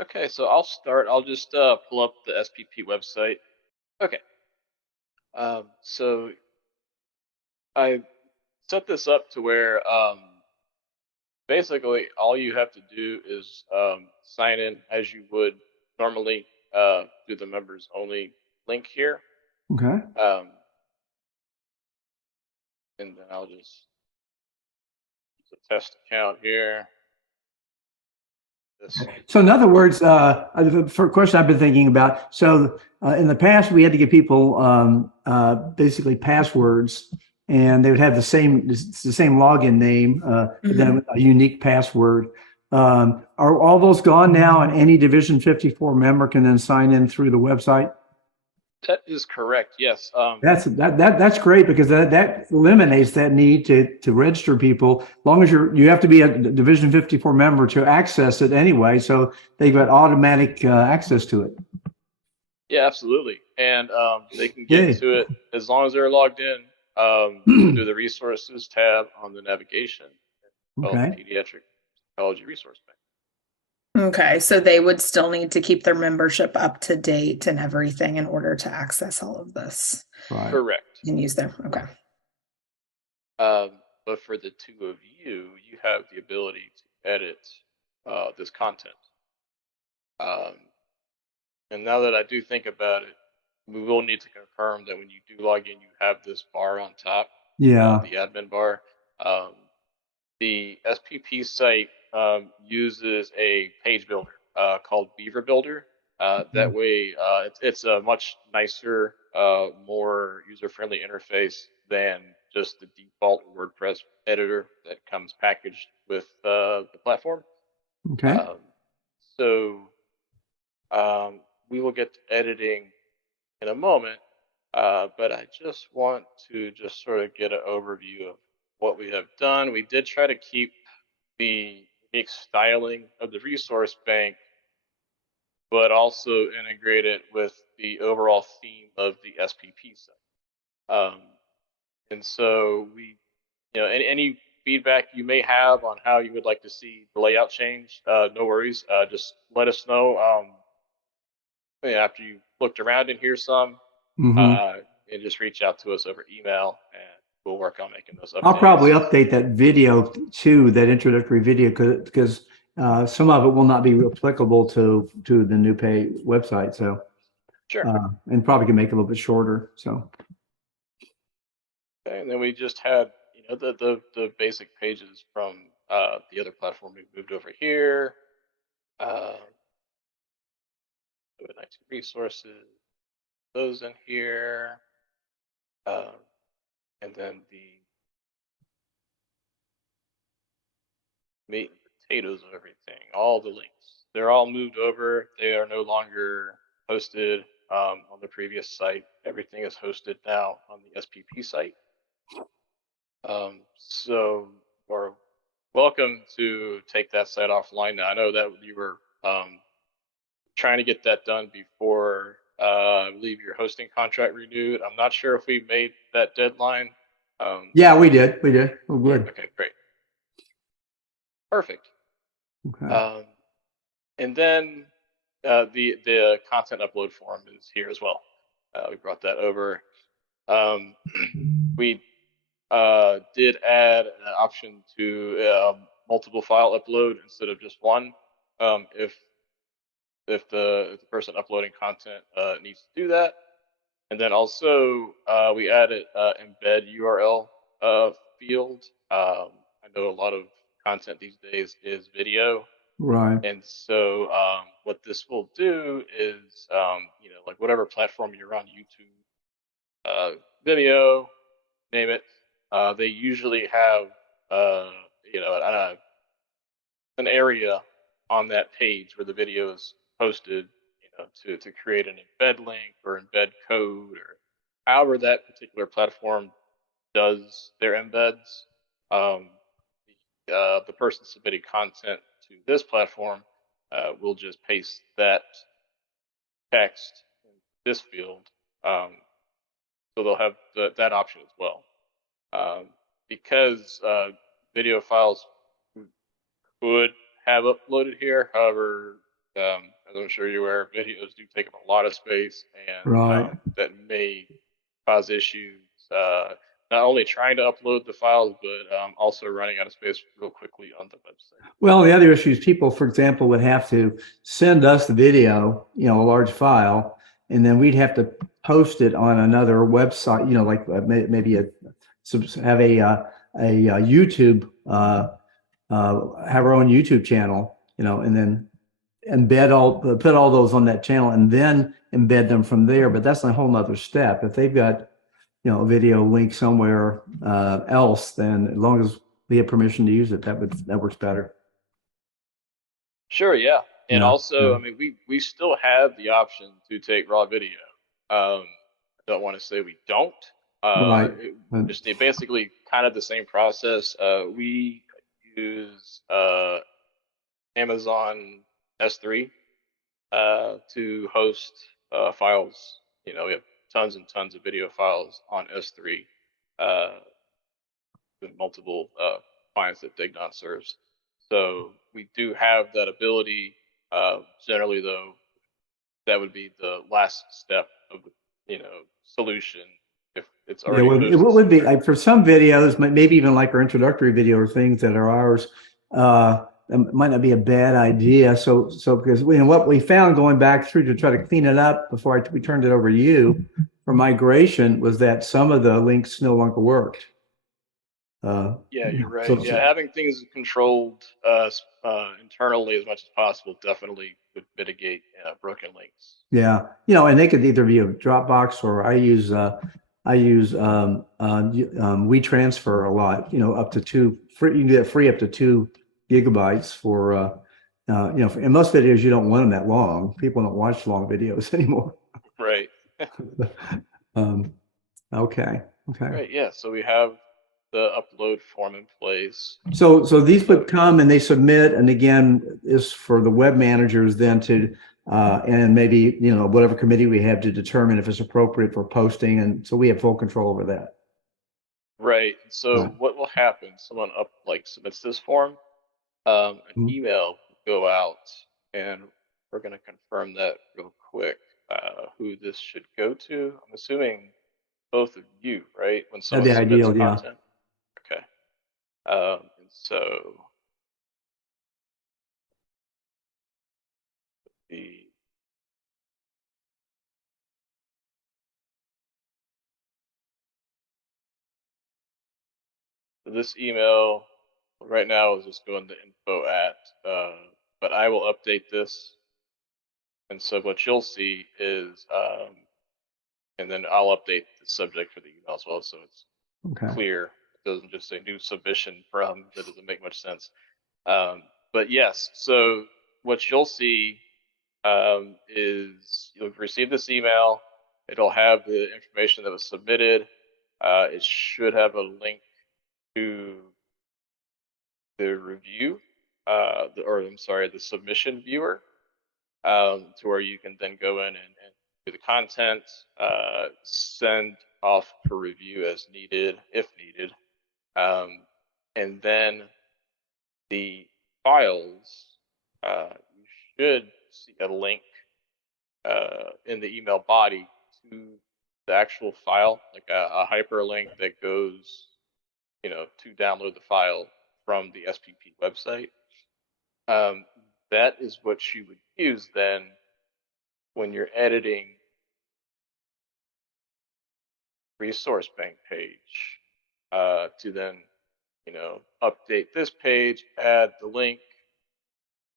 Okay, so I'll start. I'll just pull up the SPP website. Okay. So I set this up to where basically all you have to do is sign in as you would normally through the members only link here. Okay. Um, and then I'll just use a test account here. This. So in other words, for a question I've been thinking about, so in the past we had to give people basically passwords, and they would have the same login name, but then a unique password. Are all those gone now, and any Division 54 member can then sign in through the website? That is correct. Yes. That's great because that eliminates that need to register people. As long as you have to be a Division 54 member to access it anyway, so they got automatic access to it. Yeah, absolutely. And they can get Yay. to it as long as they're logged in through the resources tab on the navigation called Okay. Pediatric Psychology Resource Bank. Okay, so they would still need to keep their membership up to date and everything in order to access all of this Right. Correct. and use their, okay. But for the two of you, you have the ability to edit this content. And now that I do think about it, we will need to confirm that when you do log in, you have this bar on top, Yeah. the admin bar. The SPP site uses a page builder called Beaver Builder. That way, it's a much nicer, more user-friendly interface than just the default WordPress editor that comes packaged with the platform. Okay. So we will get to editing in a moment, but I just want to just sort of get an overview of what we have done. We did try to keep the unique styling of the resource bank, but also integrate it with the overall theme of the SPP site. And so any feedback you may have on how you would like to see the layout change, no worries. Just let us know after you looked around and hear some, and just reach out to us over email, and we'll work on making those updates. I'll probably update that video too, that introductory video, because some of it will not be applicable to the new pay website. So Sure. And probably can make it a little bit shorter. So okay, and then we just had the basic pages from the other platform we moved over here. COVID-19 resources, those in here, and then the meat and potatoes of everything, all the links. They're all moved over. They are no longer hosted on the previous site. Everything is hosted now on the SPP site. So we're welcome to take that site offline now. I know that you were trying to get that done before I believe your hosting contract renewed. I'm not sure if we made that deadline. yeah, we did. Oh, good. Okay, great. Perfect. Okay. And then the content upload form is here as well. We brought that over. We did add an option to multiple file upload instead of just one. If the person uploading content needs to do that. And then also we added embed URL field. I know a lot of content these days is video. Right. And so what this will do is, like whatever platform you're on, YouTube, Vimeo, name it, they usually have, an area on that page where the video is posted, to create an embed link or embed code or however that particular platform does their embeds. The person submitting content to this platform will just paste that text in this field. So they'll have that option as well. Because video files could have uploaded here, however, As I'm sure you're aware, videos do take up a lot of space, and Right. that may cause issues. Not only trying to upload the files, but also running out of space real quickly on the website. Well, the other issue is people, for example, would have to send us the video, a large file, and then we'd have to post it on another website, like maybe have a YouTube, have our own YouTube channel, and then put all those on that channel and then embed them from there. But that's a whole nother step. If they've got, a video link somewhere else, then as long as we have permission to use it, that works better. Sure, yeah. And Yeah. also, Yeah. I mean, we still have the option to take raw video. I don't want to say we don't. Right. Just basically kind of the same process. We use Amazon S3 to host files. We have tons and tons of video files on S3 uh, with multiple clients that Dignon serves. So we do have that ability. Generally, though, that would be the last step of the solution if it's Yeah, already it posted would be somewhere. like for some videos, maybe even like our introductory video or things that are ours, it might not be a bad idea. So because what we found going back through to try to clean it up before we turned it over to you for migration was that some of the links no longer worked. Yeah, you're right. So Yeah, having things controlled internally as much as possible definitely would mitigate broken links. yeah, and they could either be a Dropbox or I use WeTransfer a lot. Up to two free. You can get free up to 2 GB for in most videos you don't want them that long. People don't watch long videos anymore. Right. Um, okay, okay. Right. Yeah. So we have the upload form in place. So these So would come and they submit, and again, is for the web managers then to and maybe whatever committee we have to determine if it's appropriate for posting, and so we have full control over that. right. So Right. what will happen? Someone submits this form, an Mhm. email will go out, and we're going to confirm that real quick. Who this should go to? I'm assuming both of you, right? When That'd someone be submits ideal, yeah. content. Okay. And so the this email right now is just going to info at, but I will update this. And so what you'll see is, and then I'll update the subject for the email as well, so it's Okay. clear. It doesn't just say new submission from. That doesn't make much sense. But yes, so what you'll see is you'll receive this email. It'll have the information that was submitted. It should have a link to the review, the submission viewer, to where you can then go in and do the content, send off for review as needed, if needed. And then the files, you should see a link in the email body to the actual file, like a hyperlink that goes, to download the file from the SPP website. That is what you would use then when you're editing resource bank page to then, update this page, add the link,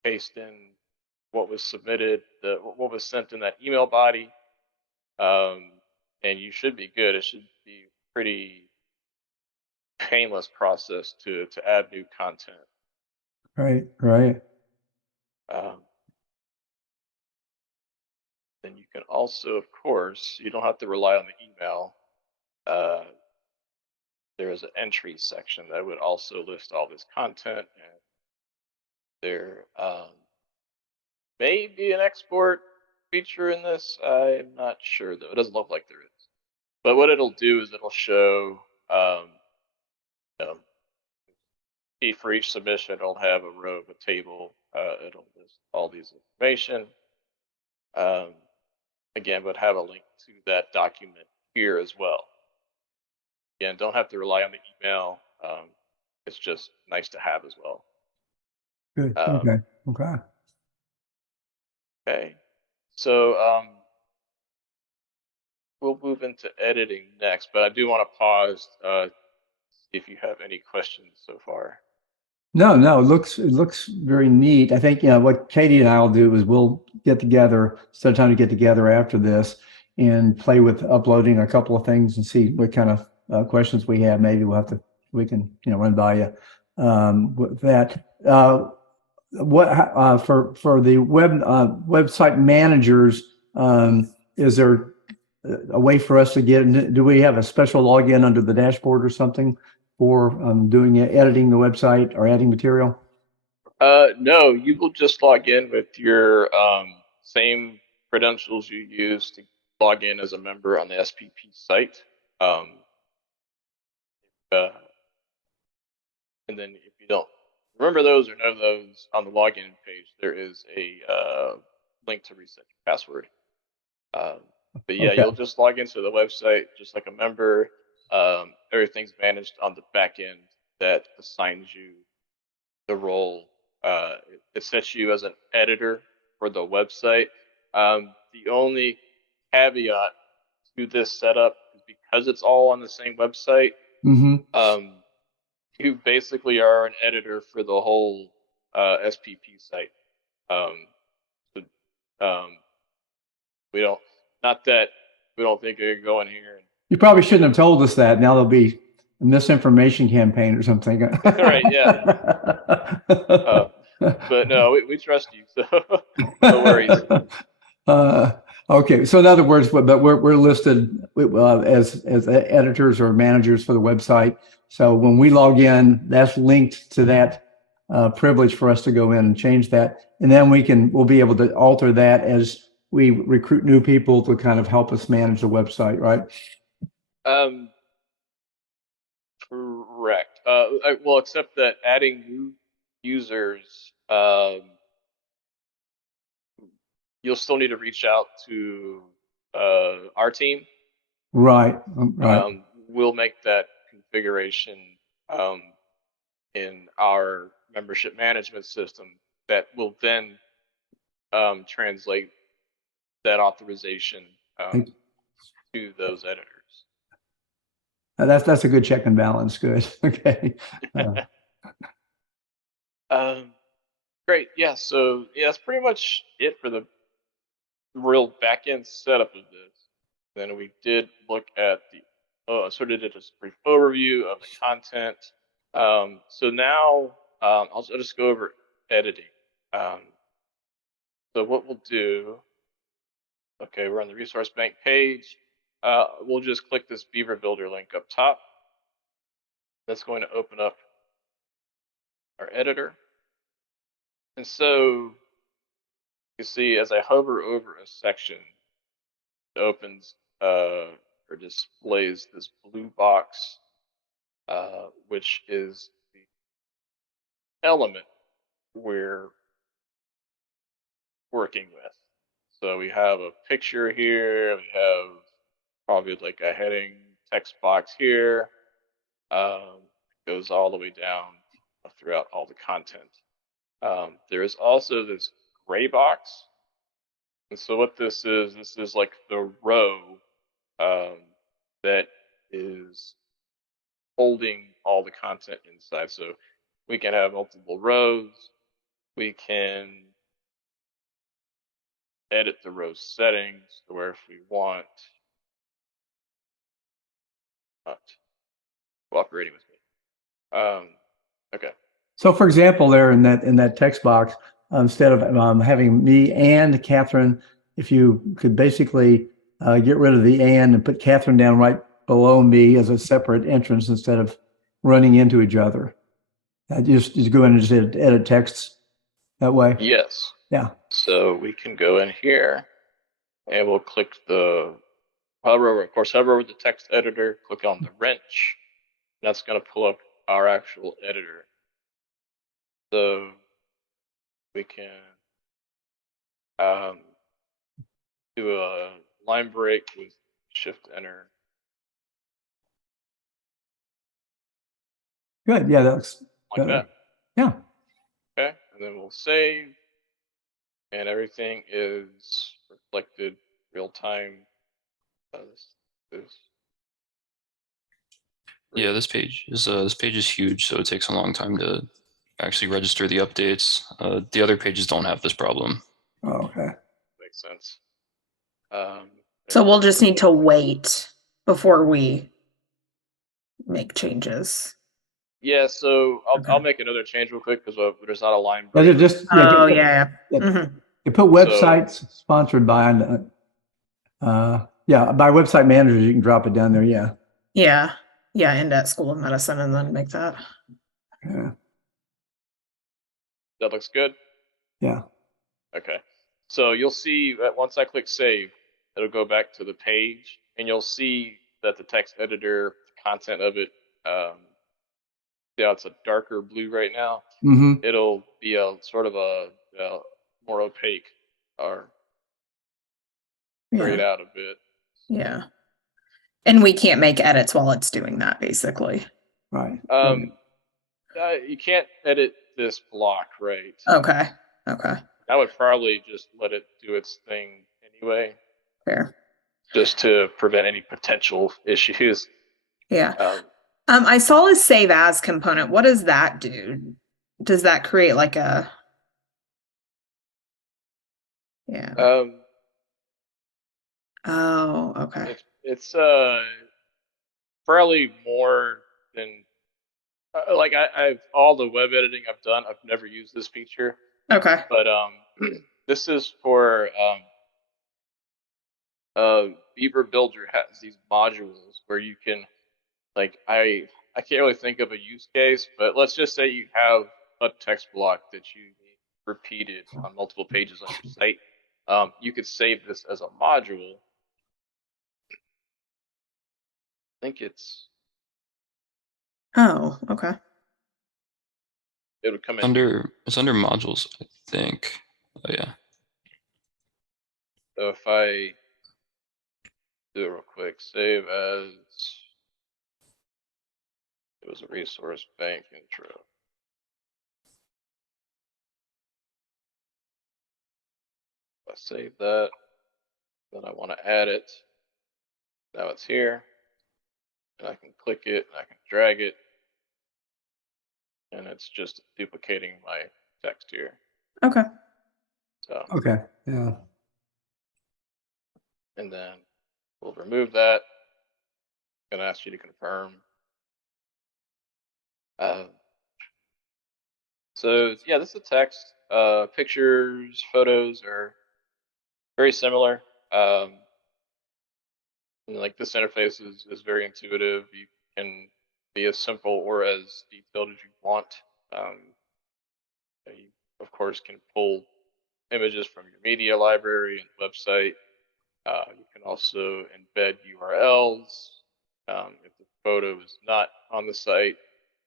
paste in what was submitted, what was sent in that email body, and you should be good. It should be pretty painless process to add new content. Right, right. Um, then you can also, of course, you don't have to rely on the email. Uh, there is an entry section that would also list all this content, and there may be an export feature in this. I'm not sure though. It doesn't look like there is. But what it'll do is it'll show um, for each submission, it'll have a row of a table It'll list all these information. Again, but have a link to that document here as well. Again, don't have to rely on the email. It's just nice to have as well. Good. Um, Okay. Okay, so we'll move into editing next, but I do want to pause, see if you have any questions so far. No, it looks very neat. I think, what Katie and I will do is we'll get together, set a time to get together after this and play with uploading a couple of things and see what kind of questions we have. Maybe we can, run by you with that. For the website managers, is there a way for us to do we have a special login under the dashboard or something for editing the website or adding material? No, you will just log in with your same credentials you use to log in as a member on the SPP site. And then if you don't remember those or know those, on the login page, there is a link to reset your password. But yeah, Okay. you'll just log into the website just like a member. Everything's managed on the back end that assigns you the role. It sets you as an editor for the website. The only caveat to this setup is because it's all on the same website. Mm-hmm. You basically are an editor for the whole SPP site. We don't, not that we don't think you can go in here and You probably shouldn't have told us that. Now there'll be a misinformation campaign or something. right, yeah. But no, we trust you, so no worries. Okay, so in other words, but we're listed as editors or managers for the website. So when we log in, that's linked to that privilege for us to go in and change that, and then we'll be able to alter that as we recruit new people to kind of help us manage the website, right? Correct. Well, except that adding new users, you'll still need to reach out to our team. Right. Right. We'll make that configuration in our membership management system that will then translate that authorization to those editors. That's a good check and balance. Good. Okay. Great. Yeah. So yeah, that's pretty much it for the real back end setup of this. Then we did look at sort of did a brief overview of the content. So now I'll just go over editing. So what we'll do, okay, we're on the resource bank page. We'll just click this Beaver Builder link up top. That's going to open up our editor. And so you see as I hover over a section, it opens or displays this blue box, which is the element we're working with. So we have a picture here, we have probably like a heading text box here. It goes all the way down throughout all the content. There is also this gray box. And so what this is like the row that is holding all the content inside. So we can have multiple rows. We can edit the row settings to where if we want, not cooperating with me. Okay. So, for example, there in that text box, instead of having me and Catherine, if you could basically get rid of the and put Catherine down right below me as a separate entrance instead of running into each other. Just go in and just edit texts that way. Yes. Yeah. So we can go in here and we'll click hover over the text editor, click on the wrench. That's going to pull up our actual editor. So we can do a line break with Shift Enter. Good. Yeah, that's Like that. Yeah. Okay, and then we'll save, and everything is reflected real time. This Yeah, this page is huge, so it takes a long time to actually register the updates. The other pages don't have this problem. Oh, okay. makes sense. So we'll just need to wait before we make changes. Yeah, so I'll Okay. I'll make another change real quick because there's not a line Yeah, break. just Oh, get- yeah. yeah. Mhm. You put websites sponsored by, yeah, by website managers, you can drop it down there. Yeah. Yeah. Yeah. End at School of Medicine and then make that. Yeah. That looks good. Yeah. Okay. So you'll see that once I click save, it'll go back to the page, and you'll see that the text editor, the content of it, see how it's a darker blue right now. Mm-hmm. It'll be a sort of a more opaque or grayed Yeah. out a bit. Yeah. And we can't make edits while it's doing that, basically. Right. You can't edit this block, right? Okay. Okay. I would probably just let it do its thing anyway, Fair. just to prevent any potential issues. Yeah. I saw a save as component. What does that do? Does that create like a yeah. Oh, okay. It's probably more than like I've all the web editing I've done. I've never used this feature, Okay. but this is for Beaver Builder has these modules where you can like I can't really think of a use case, but let's just say you have a text block that you need repeated on multiple pages on your site. You could save this as a module. I think it's Oh, okay. it would come in It's under modules, I think. Oh yeah. So if I do it real quick, save as it was a resource bank intro. If I save that, then I want to add it. Now it's here, and I can click it, and I can drag it, and it's just duplicating my text here. Okay. So, Okay. Yeah. and then we'll remove that. I'm gonna ask you to confirm. So yeah, this is text. Pictures, photos are very similar. And like this interface is very intuitive. You can be as simple or as detailed as you want. You of course can pull images from your media library and website. You can also embed URLs if the photo is not on the site.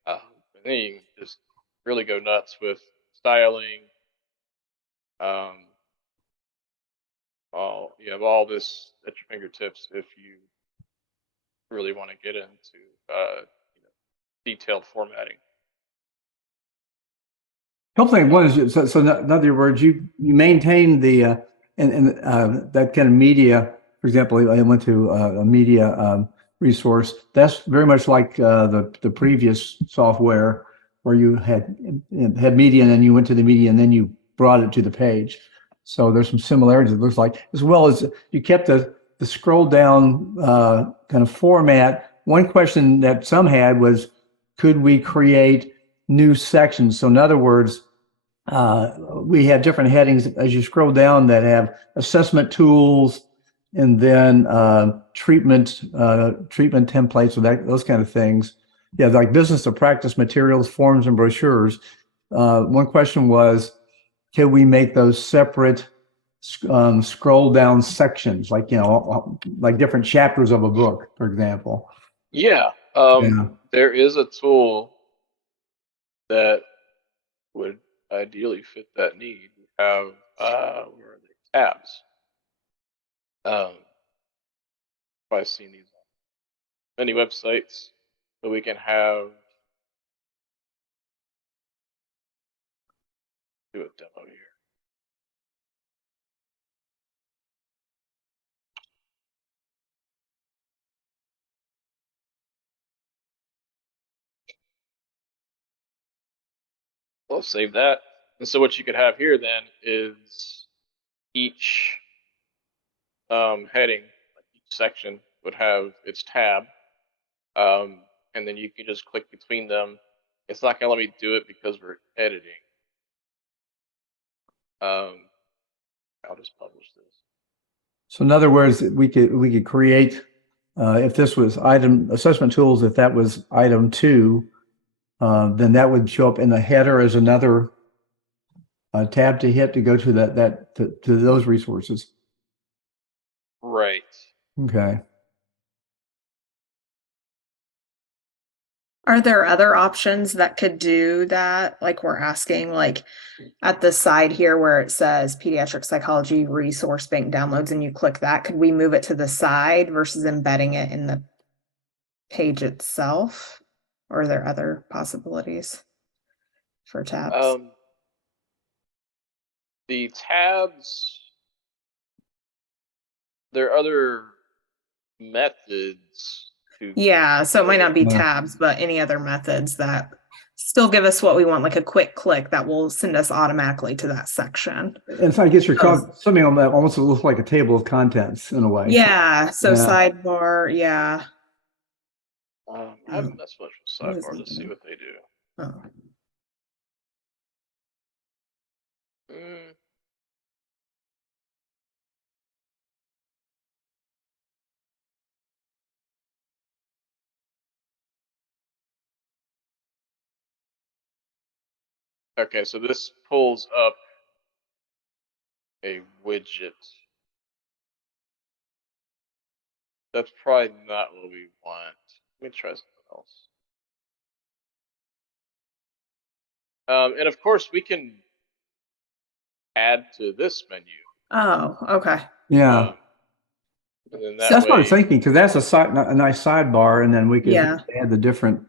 And then you can just really go nuts with styling. You have all this at your fingertips if you really want to get into detailed formatting. Couple things. One is so in other words, you maintain the and that kind of media. For example, I went to a media resource. That's very much like the previous software where you had media and then you went to the media and then you brought it to the page. So there's some similarities. It looks like, as well as you kept the scroll down kind of format. One question that some had was, could we create new sections? So in other words, we have different headings as you scroll down that have assessment tools and then treatment templates or those kind of things. Yeah, like business to practice materials, forms, and brochures. One question was, can we make those separate scroll down sections, like like different chapters of a book, for example? Yeah, Yeah. there is a tool that would ideally fit that need. We have where are they? Tabs. I've seen these on many websites, so we can have do a demo here. We'll save that. And so what you could have here then is each heading, like each section would have its tab. And then you can just click between them. It's not gonna let me do it because we're editing. I'll just publish this. So in other words, we could create, if this was item assessment tools, if that was item 2, then that would show up in the header as another tab to hit to go to to those resources. Right. Okay. Are there other options that could do that? Like we're asking, like at the side here where it says pediatric psychology resource bank downloads and you click that, could we move it to the side versus embedding it in the page itself? Or are there other possibilities for tabs? The tabs, there are other methods to Yeah, so it might not be Yeah. tabs, but any other methods that still give us what we want, like a quick click that will send us automatically to that section. And so I guess you're Oh. talking something on that almost looks like a table of contents in a way. Yeah, so Yeah. sidebar, yeah. I haven't messed much with What is sidebar. it Let's see doing? what they do. Oh. Okay, so this pulls up a widget. That's probably not what we want. Let me try something else. And of course, we can add to this menu. Oh, okay. Yeah. And then That's what I was way, thinking, because that's a nice sidebar, and then we could Yeah. add the different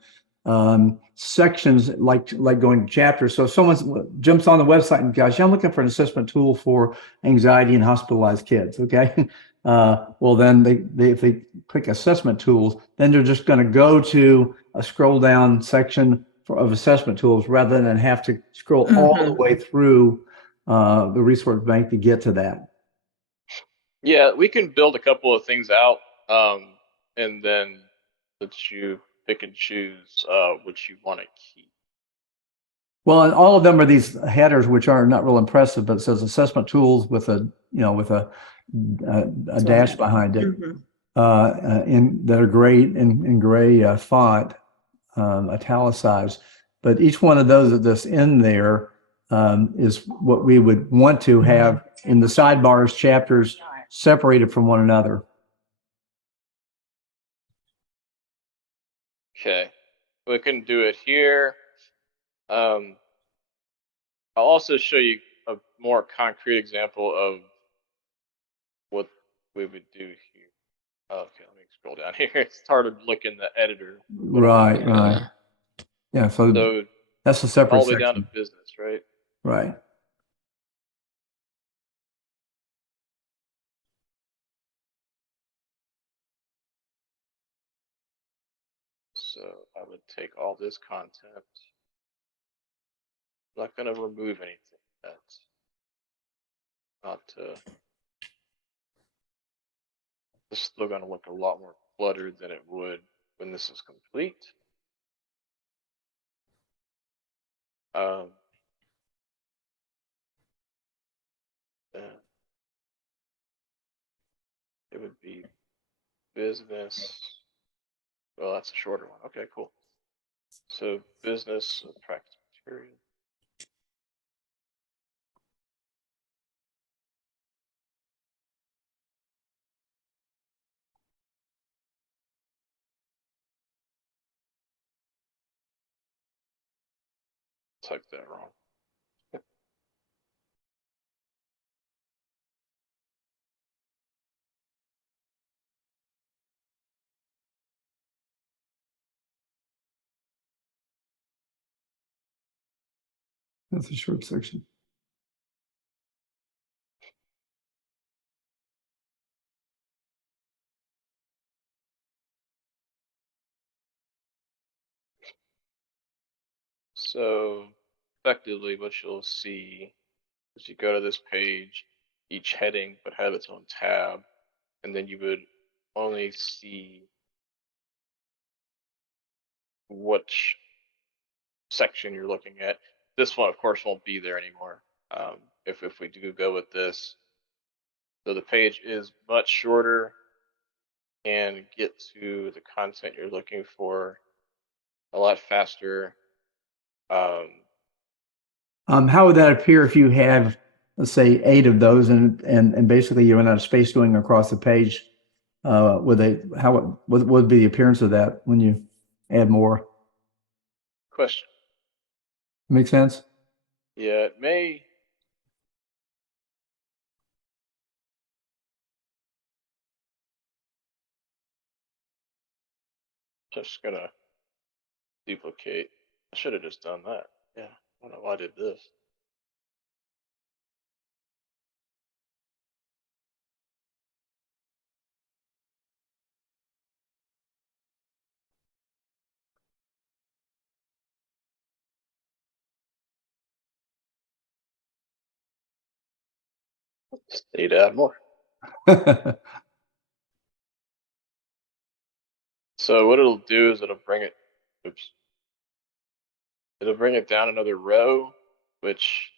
sections, like going to chapters. So if someone jumps on the website and goes, "Yeah, I'm looking for an assessment tool for anxiety in hospitalized kids." Okay, well then if they click assessment tools, then they're just going to go to a scroll down section of assessment tools rather than have to scroll all the Mhm. way through the resource bank to get to that. yeah, we can build a couple of things out, and then let you pick and choose what you want to keep. Well, and all of them are these headers, which are not real impressive, but it says assessment tools with a dash behind it, Mhm. that are great in gray font, italicized. But each one of those that's in there is what we would want to have in the sidebars, chapters separated from one another. Okay, we can do it here. I'll also show you a more concrete example of what we would do here. Okay, let me scroll down here. It's hard to look in the editor. Right, right. Yeah, so that's a separate all the way down to section. business, right? Right. So I would take all this content. I'm not going to remove anything. That's not. This is still going to look a lot more cluttered than it would when this is complete. Then it would be business. Well, that's a shorter one. Okay, cool. So business practice material. Typed that wrong. That's a short section. So effectively what you'll see is you go to this page, each heading would have its own tab, and then you would only see which section you're looking at. This one, of course, won't be there anymore if we do go with this. So the page is much shorter and get to the content you're looking for a lot faster. How would that appear if you have, let's say, 8 of those, and basically you run out of space going across the page? What would be the appearance of that when you add more? Question. Make sense? Yeah, it may. Just gonna duplicate. I should have just done that. Yeah, I don't know why I did this. Just need to add more. So what it'll do is it'll bring it. Oops. It'll bring it down another row, which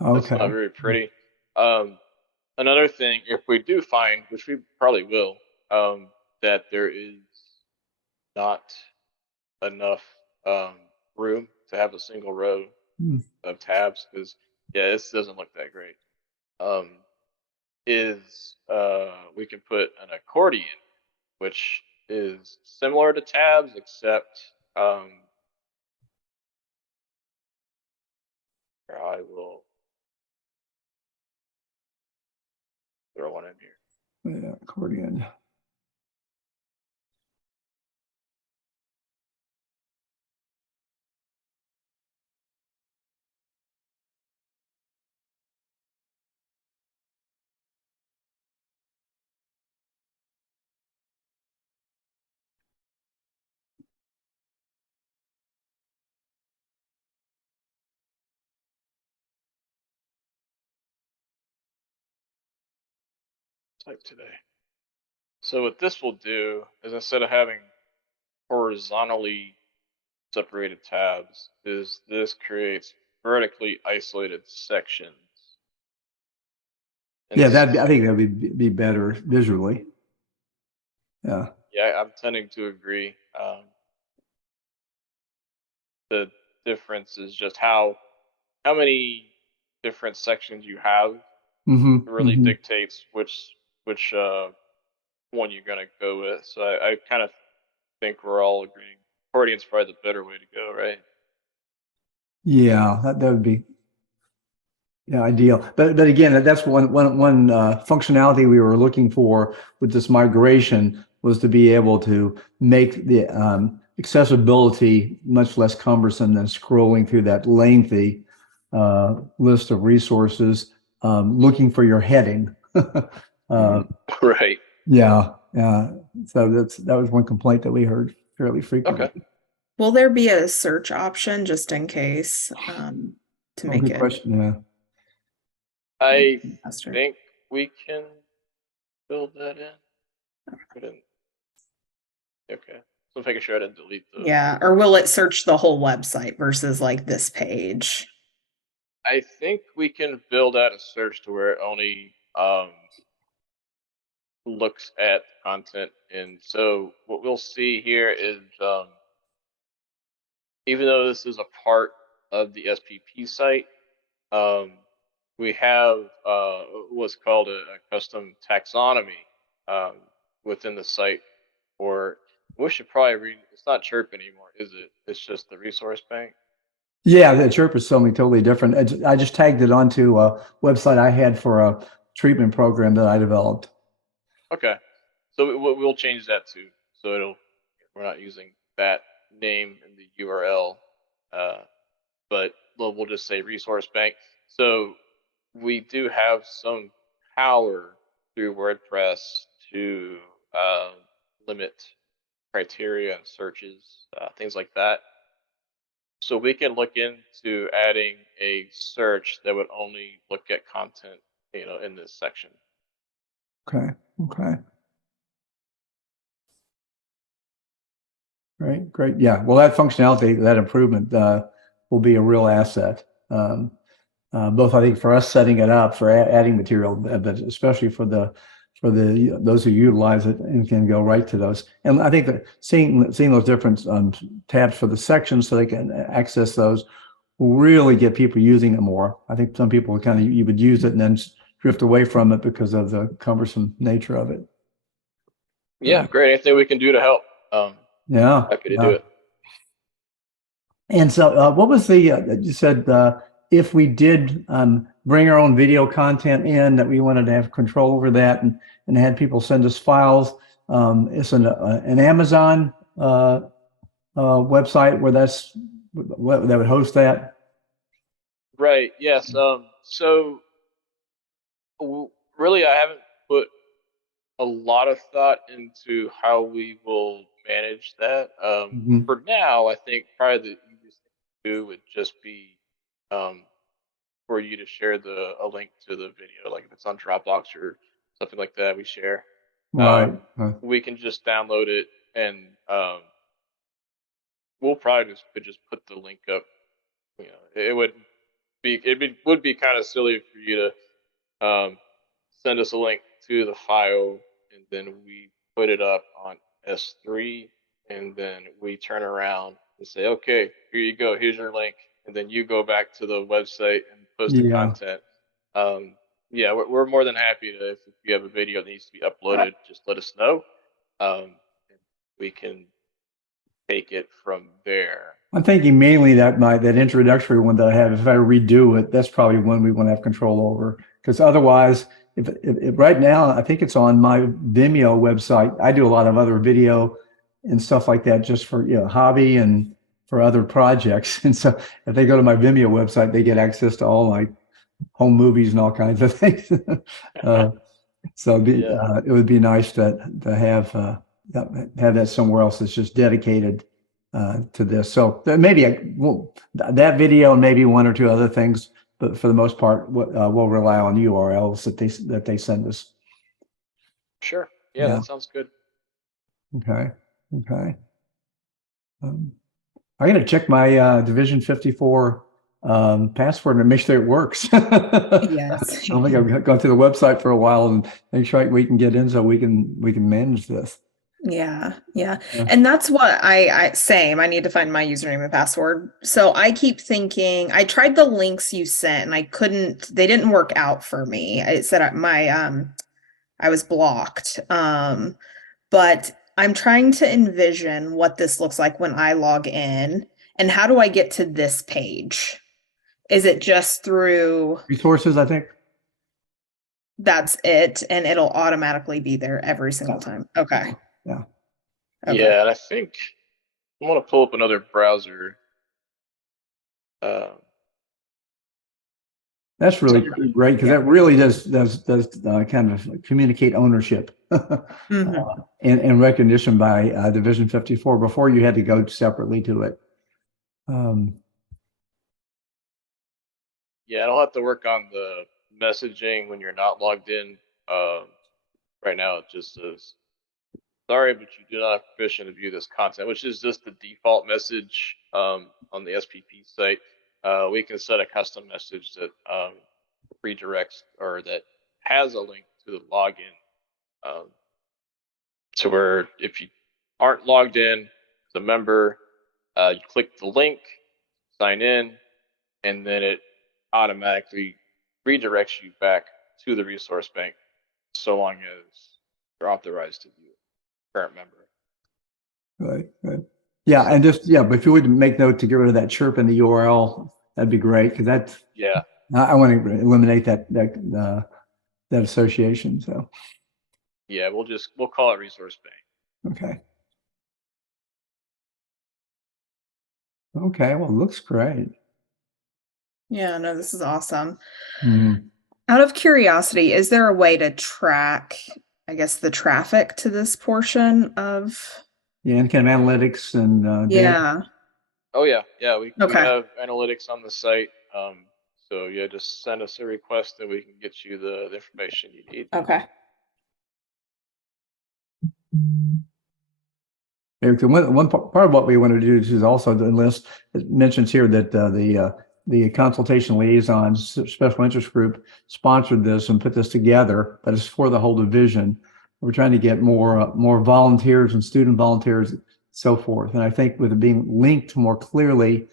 that's not Okay. very pretty. Another thing, if we do find, which we probably will, that there is not enough room to have a single row Hmm. of tabs, because yeah, this doesn't look that great. We can put an accordion, which is similar to tabs, except here, I will throw one in here. Yeah, accordion. Type today. So what this will do is instead of having horizontally separated tabs, is this creates vertically isolated sections. And Yeah, I think that would be better visually. Yeah. yeah, I'm tending to agree. The difference is just how many different sections you have really dictates which one you're gonna go with. So I kind of think we're all agreeing accordion's probably the better way to go, right? Yeah, that would be ideal. But again, that's one functionality we were looking for with this migration, was to be able to make the accessibility much less cumbersome than scrolling through that lengthy list of resources looking for your heading. Right. Yeah, yeah. So that was one complaint that we heard fairly frequently. Okay. Will there be a search option just in case to make Good it question. Yeah. I faster? think we can build that in. Okay. So making sure I didn't delete those. Yeah, or will it search the whole website versus like this page? I think we can build out a search to where it only looks at content. And so what we'll see here is even though this is a part of the SPP site, we have what's called a custom taxonomy within the site. Or we should probably read. It's not Chirp anymore, is it? It's just the resource bank. Yeah, the Chirp is something totally different. I just tagged it onto a website I had for a treatment program that I developed. Okay, so we'll change that too. So we're not using that name in the URL, but we'll just say resource bank. So we do have some power through WordPress to limit criteria and searches, things like that. So we can look into adding a search that would only look at content, in this section. Okay. Okay. Great. Yeah. Well, that functionality, that improvement will be a real asset. Both, I think, for us setting it up for adding material, but especially for those who utilize it and can go right to those. And I think that seeing those different tabs for the sections so they can access those will really get people using it more. I think some people you would use it and then drift away from it because of the cumbersome nature of it. Yeah, great. Anything we can do to help. Yeah. Happy to do it. And so what was you said, if we did bring our own video content in, that we wanted to have control over that and had people send us files. It's an Amazon website where that would host that. Right. Yes. So really, I haven't put a lot of thought into how we will manage that. Mhm. For now, I think probably the easiest thing to do would just be for you to share a link to the video, like if it's on Dropbox or something like that, we share. Right. We can just download it and we'll probably could just put the link up. It would be kind of silly for you to send us a link to the file and then we put it up on S3 and then we turn around and say, okay, here you go, here's your link, and then you go back to the website and post the content. Yeah, we're more than happy to, if you have a video that needs to be uploaded, just let us know. And we can take it from there. I'm thinking mainly that introductory one that I have, if I redo it, that's probably one we want to have control over. Because otherwise, if right now, I think it's on my Vimeo website. I do a lot of other video and stuff like that just for hobby and for other projects. And so if they go to my Vimeo website, they get access to all my home movies and all kinds of things. So it would be nice to have that somewhere else that's just dedicated to this. So maybe that video and maybe one or two other things, but for the most part, we'll rely on URLs that they send us. Sure. Yeah, that sounds good. Okay. I got to check my Division 54 password and make sure it works. Yes. I don't think I've gone to the website for a while and make sure we can get in so we can manage this. Yeah. And that's what I same. I need to find my username and password. So I keep thinking, I tried the links you sent and they didn't work out for me. It said I was blocked. But I'm trying to envision what this looks like when I log in and how do I get to this page? Is it just through resources, I think? That's it, and it'll automatically be there every single time. Okay. Yeah. Okay. Yeah, and I think I want to pull up another browser. That's really great because that really does kind of communicate ownership and recognition by Division 54 before you had to go separately to it. Yeah, I'll have to work on the messaging when you're not logged in. Right now, it just says, sorry, but you do not have permission to view this content, which is just the default message on the SPP site. We can set a custom message that redirects or that has a link to the login to where if you aren't logged in as a member, you click the link, sign in, and then it automatically redirects you back to the resource bank so long as you're authorized to view it, current member. Right. Yeah, and just but if you would make note to get rid of that chirp in the URL, that'd be great because that's I want to eliminate that association. So yeah, we'll call it resource bank. Okay, well, it looks great. Yeah, no, this is awesome. Mhm. Out of curiosity, is there a way to track, I guess, the traffic to this portion of? Yeah, and kind of analytics and data. Yeah. Oh yeah, yeah. We Okay. have analytics on the site. So yeah, just send us a request and we can get you the information you need. Okay. Okay, one part of what we want to do is also the list. It mentions here that the consultation liaisons special interest group sponsored this and put this together, but it's for the whole division. We're trying to get more volunteers and student volunteers, so forth. And I think with it being linked more clearly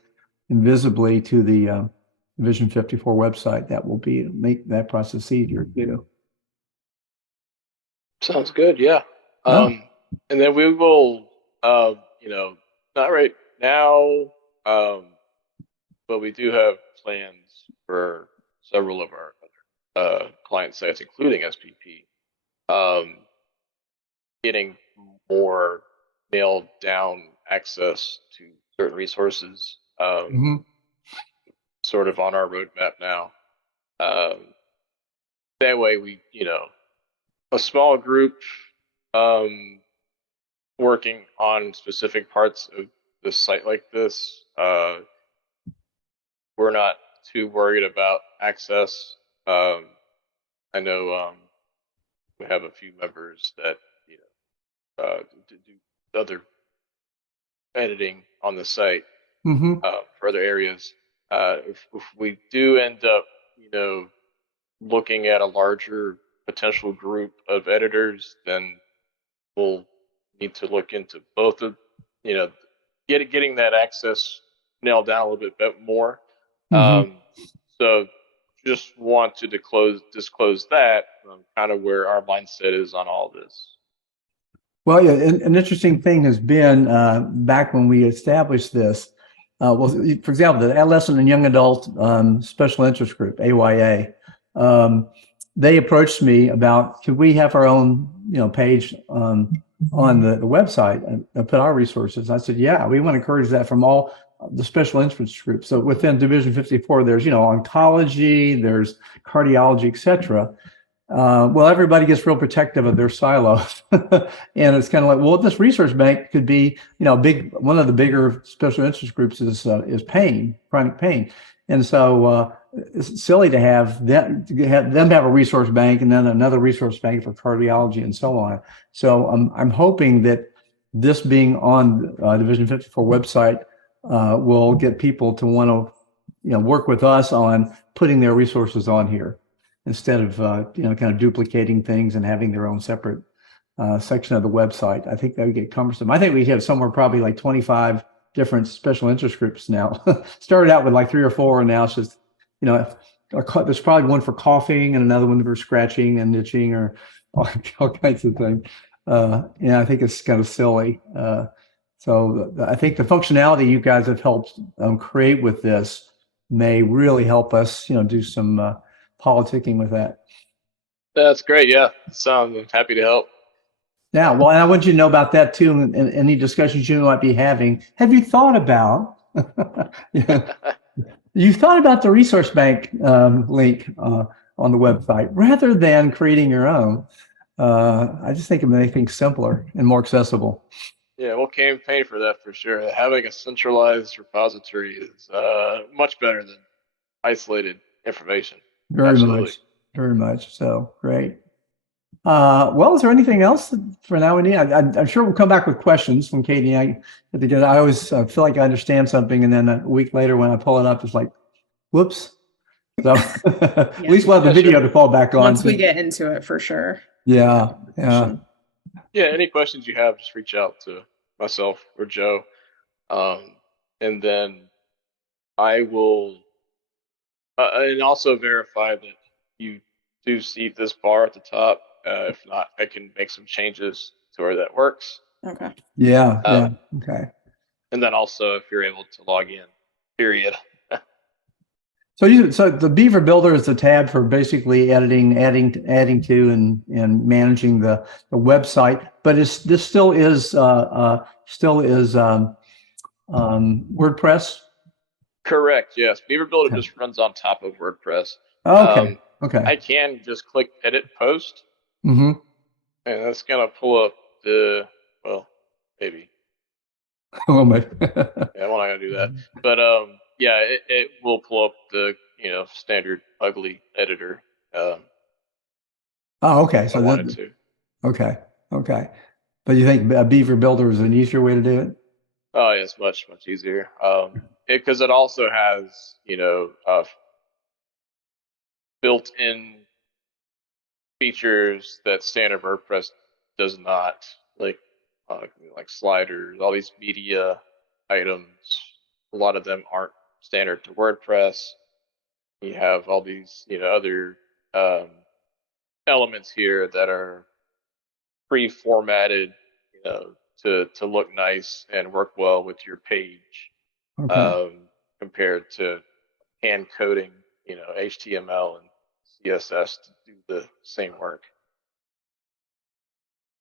and visibly to the Division 54 website, that will make that process easier too. Sounds good. Yeah. Oh. And then we will, you know, not right now, but we do have plans for several of our other client sites, including SPP, getting more nailed down access to certain resources, Mhm. sort of on our roadmap now. That way we, a small group, working on specific parts of the site like this, we're not too worried about access. I know we have a few members that do other editing on the site Mhm. for other areas. If we do end up, looking at a larger potential group of editors, then we'll need to look into both of, getting that access nailed down a little bit more. Mhm. So just want to disclose that, kind of where our mindset is on all this. Well, yeah, an interesting thing has been back when we established this. Well, for example, the Adolescent and Young Adult Special Interest Group (AYA), they approached me about could we have our own, page on the website and put our resources. I said, yeah, we want to encourage that from all the special interest groups. So within Division 54, there's oncology, there's cardiology, et cetera. Well, everybody gets real protective of their silos, and it's kind of like, well, this resource bank could be, one of the bigger special interest groups is pain, chronic pain, and so it's silly to have them have a resource bank and then another resource bank for cardiology and so on. So I'm hoping that this being on Division 54 website will get people to want to, work with us on putting their resources on here, instead of kind of duplicating things and having their own separate section of the website. I think that would get cumbersome. I think we have somewhere probably like 25 different special interest groups now. Started out with like 3 or 4, and now it's just, there's probably one for coughing and another one for scratching and itching or all kinds of things. I think it's kind of silly. So I think the functionality you guys have helped create with this may really help us, do some politicking with that. That's great. Yeah. I'm happy to help. Yeah, well, and I want you to know about that too, and any discussions you might be having. Have you thought about, you thought about the resource bank link on the website rather than creating your own? I just think it makes things simpler and more accessible. Yeah, we'll campaign for that for sure. Having a centralized repository is much better than isolated information. Very Absolutely. much, very much. So great. Well, is there anything else for now we need? I'm sure we'll come back with questions from Katie and I. I always feel like I understand something, and then a week later when I pull it up, it's like, whoops. So at least we'll have the video to fall back on. Once we get into it, for sure. Yeah. Yeah, any questions you have, just reach out to myself or Joe. And then I will, and also verify that you do see this bar at the top. If not, I can make some changes to where that works. Okay. Yeah. Okay. And then also, if you're able to log in, period. So the Beaver Builder is the tab for basically editing, adding to, and managing the website. But this still is WordPress. Correct. Yes. Beaver Builder Okay. just runs on top of WordPress. Okay. I Okay. can just click edit post, Mm-hmm. and that's gonna pull up the, well, maybe. A little bit. Yeah, I'm not gonna do that. But yeah, it will pull up the, standard ugly editor. Oh, okay. If I So wanted that, to. okay. Okay. But you think a Beaver Builder is an easier way to do it? Oh, yeah, it's much, much easier. Because it also has, built-in features that standard WordPress does not, like like sliders, all these media items. A lot of them aren't standard to WordPress. You have all these, other um, elements here that are pre-formatted, to look nice and work well with your page, Okay. compared to hand coding, HTML and CSS to do the same work.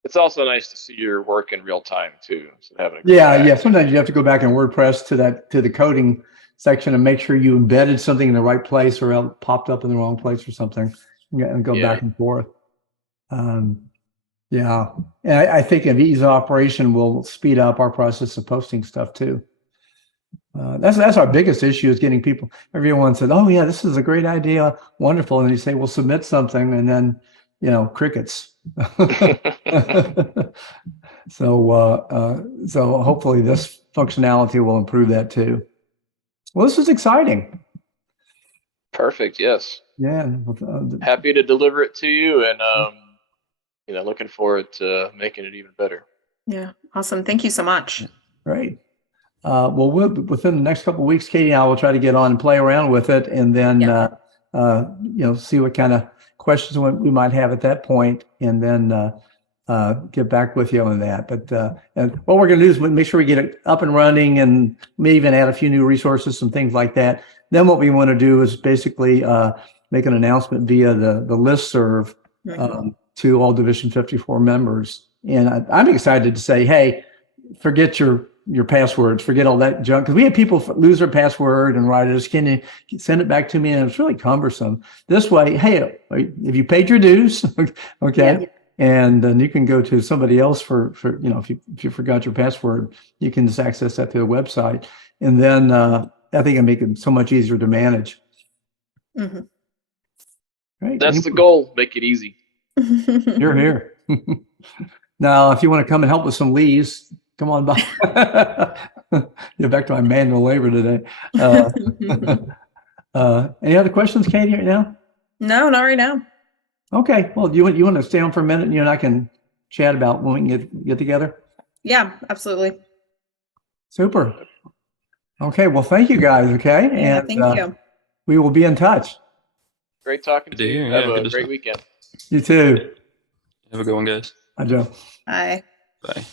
It's also nice to see your work in real time too, instead of having to go Yeah. back. Yeah. Sometimes you have to go back in WordPress to the coding section and make sure you embedded something in the right place or else it popped up in the wrong place or something and go Yeah. back and forth. Um, yeah. And I think an ease of operation will speed up our process of posting stuff too. That's our biggest issue is getting people. Everyone said, "Oh yeah, this is a great idea, wonderful," and you say, "Well, submit something," and then crickets. So hopefully this functionality will improve that too. Well, this is exciting. Perfect. Yes. Yeah. Happy to deliver it to you, and looking forward to making it even better. Yeah. Awesome. Thank you so much. Great. Well, within the next couple of weeks, Katie and I will try to get on and play around with it, and then see what kind of questions we might have at that point, and then get back with you on that. But and what we're going to do is make sure we get it up and running, and maybe even add a few new resources and things like that. Then what we want to do is basically make an announcement via the listserv to all Division 54 members, and I'm excited to say, hey, forget your passwords, forget all that junk. Because we have people lose their password and write it, can you send it back to me? And it's really cumbersome. This way, hey, if you paid your dues, okay, Yeah. and then you can go to somebody else for if you forgot your password, you can just access that through the website. And then I think it'll make it so much easier to manage. Mm-hmm. Right. That's the goal. Make it easy. You're here. Now, if you want to come and help with some leaves, come on by. Get back to my manual labor today. Any other questions, Katie, right now? No, not right now. Okay. Well, you want to stay on for a minute, and you and I can chat about when we can get together? Yeah, absolutely. Super. Okay. Well, thank you guys. Okay. Yeah, And thank you. we will be in touch. Great talking Good to to you. hear. Have Yeah, a good to great talk. weekend. You too. Have a good one, guys. Bye, Joe. Bye. Bye.